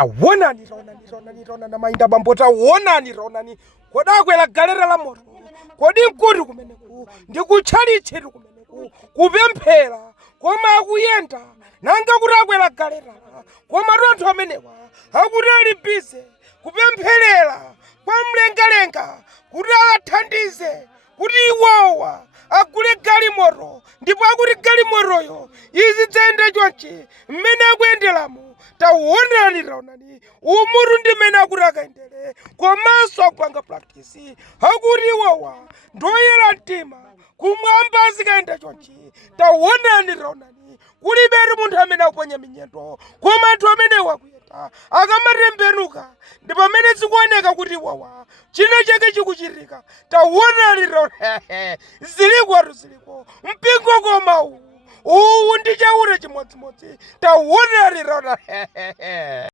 Tawonani raonani mainda bambo tawonani raonani kodakwela galera la moto kodi nkuti kumeneku ndikutchalichiri kumeneku kupemphera koma akuyenda nanga kuti akwela galera koma tontho amenewa akuti ali bize kupempherera kwa mlengalenga kuti athandize kuti iwowa agule galimoto ndipo akuti galimotoyo izitsende chonchi mmene akuyenderamo. Tawonani raonani umutu ndi mmene akuti akaendere komanso akupanga practice akuti iwowa ndoyera mtima kumwamba azikaenda chonchi. Tawonani raonani kuliberi munthu amene akuponya minyendo koma anthu amene wakuyenda akamatembenuka ndi pamene zikuoneka kuti iwowa china chake chikuchitika. Tawonani raonani ziliko mpingo koma uwu ndi chaure chimodzimodzi. Tawonani raonani